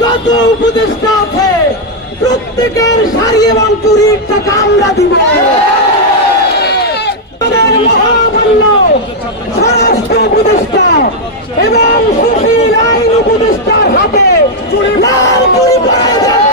যত উপদেষ্টা আছে প্রত্যেকের শাড়ি এবং চুরির টাকা আমরা দিব। মহামান্য স্বরাষ্ট্র উপদেষ্টা এবং সুশীল আইন উপদেষ্টার হাতে লাল মুড়ি পড়ায় যাবে।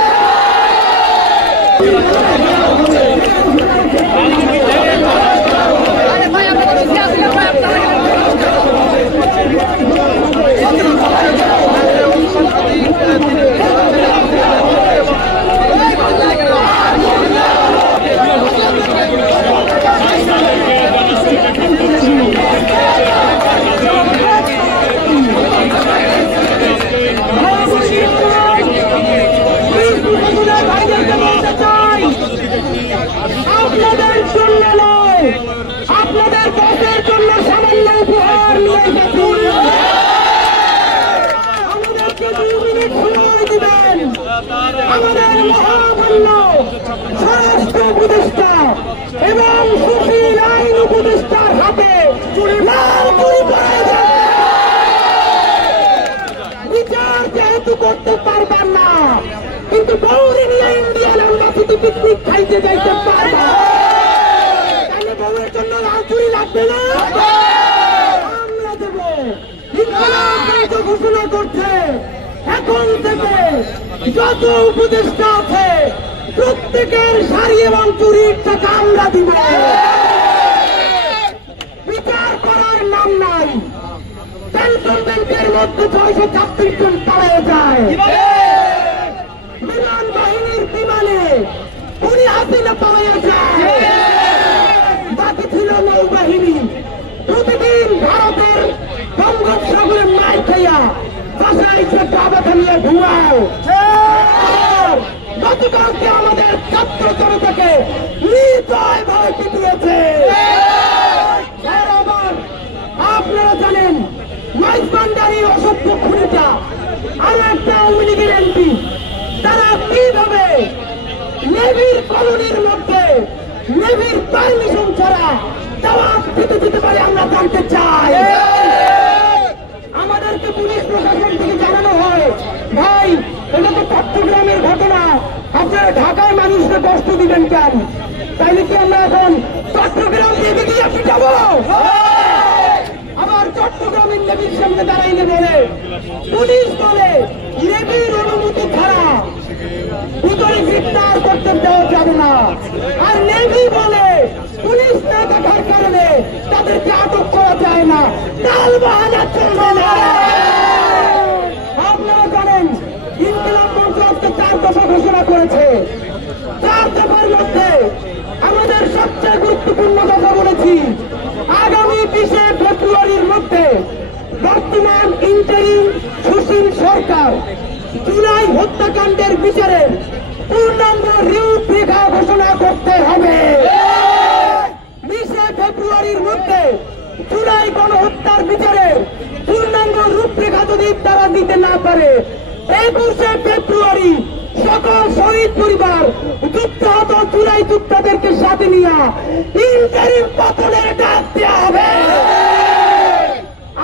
আপনাদের জন্য নয়, আপনাদের দেশের জন্য সামান্য উপহার নিয়ে গেছেন। আমাদেরকে 2 মিনিট সময় দিবেন। আমাদের মহামান্য স্বরাষ্ট্র উপদেষ্টা এবং সুশীল আইন উপদেষ্টার হাতে লাল মুড়ি পড়ায় যাবে। বিচার যেহেতু করতে পারবেন না, কিন্তু বউরে নিয়ে ইন্ডিয়ান এম্বাসিতে পিকনিক খাইতে যাইতে পারবে। তাহলে বউয়ের জন্য লাল চুরি লাগবে না, আমরা দেব। ইনকলাব ঘোষণা করছে এখন থেকে যত উপদেষ্টা আছে প্রত্যেকের শাড়ি এবং চুরির টাকা আমরা দিব। বিচার করার নাম নাই। ক্যান্টনমেন্টের মধ্যে 636 জন পালিয়ে যায়। বিমান বাহিনীর বিমানে উনি হাসিনা পালিয়ে যায়। বাকি ছিল নৌবাহিনী। প্রতিদিন ভারতের বঙ্গোপসাগরে মার খাইয়া বাসায় সে কাবাটা নিয়ে ঘুমাও। গতকালকে আমাদের ছাত্র জনতাকে নির্দয় ভাবে পিটিয়েছে। আপনারা জানেন মাইজবান্ডারির অসভ্য খুনিটা আরো একটা আওয়ামী লীগের এমপি, তারা কিভাবে নেভির কলোনির মধ্যে নেভির পারমিশন ছাড়া দাওয়াত দিতে পারে আমরা জানতে চাই। আমাদেরকে পুলিশ প্রশাসন থেকে জানানো হয়, ভাই এটা তো চট্টগ্রামের ঘটনা, আপনারা ঢাকায় মানুষকে কষ্ট দিবেন কেন? তাইলে কি আমরা এখন চট্টগ্রাম নেভি গিয়ে পিটাবো? আবার চট্টগ্রামের নেভির সামনে দাঁড়াইলে বলে পুলিশ বলে নেভির অনুমতি ছাড়া ভিতরে গ্রেফতার করতে দেওয়া যাবে না। আর নেভি বলে পুলিশ না দেখার কারণে তাদেরকে আটক করা যায় না। কাল বাহানা চলবে না। আপনারা জানেন ইনকিলাব মঞ্চ আজকে 4 দফা ঘোষণা করেছে। 4 দফার মধ্যে আমাদের সবচেয়ে গুরুত্বপূর্ণ কথা বলেছি, আগামী 20শে ফেব্রুয়ারির মধ্যে বর্তমান ইন্টারিম সুশীল সরকার জুলাই হত্যাকাণ্ডের বিচারের পূর্ণাঙ্গ রূপরেখা ঘোষণা করতে হবে। 20শে ফেব্রুয়ারির মধ্যে জুলাই গণহত্যার বিচারের পূর্ণাঙ্গ রূপরেখা যদি তারা দিতে না পারে, 21শে ফেব্রুয়ারি সকল শহীদ পরিবার যুদ্ধাহত জুলাই যোদ্ধাদেরকে সাথে নিয়ে ইন্টারিম পতনের ডাক দেওয়া হবে।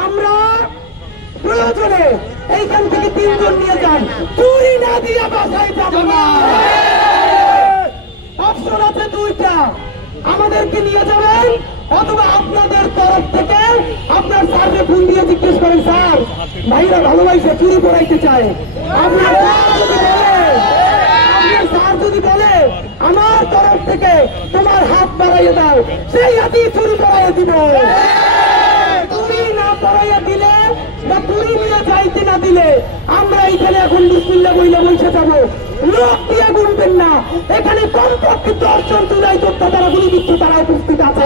আমরা প্রয়োজনে এইখান থেকে 3 জন নিয়ে যান, চুরি না দিয়ে বাসায় যাবো না। অপশন আছে 2টা, আমাদেরকে নিয়ে যাবেন অথবা আপনাদের তরফ থেকে আপনার স্যারকে ফোন দিয়ে জিজ্ঞেস করেন, স্যার ভাইরা ভালোবাসে চুরি করাইতে চায়। আপনার স্যার যদি বলে আমার তরফ থেকে তোমার হাত বাড়াইয়ে দাও, সেই হাতেই চুরি করাইয়ে দিব। চুরি না করাইয়া দিলে বা চুরি নিয়ে যাইতে না দিলে আমরা এখানে এখন বিসমিল্লাহ বইলে বসে যাবো। লোক দিয়ে গুনবেন না, এখানে কমপক্ষে 10 জন জুলাই যোদ্ধা তারা গুলিবিদ্ধ তারা উপস্থিত আছে।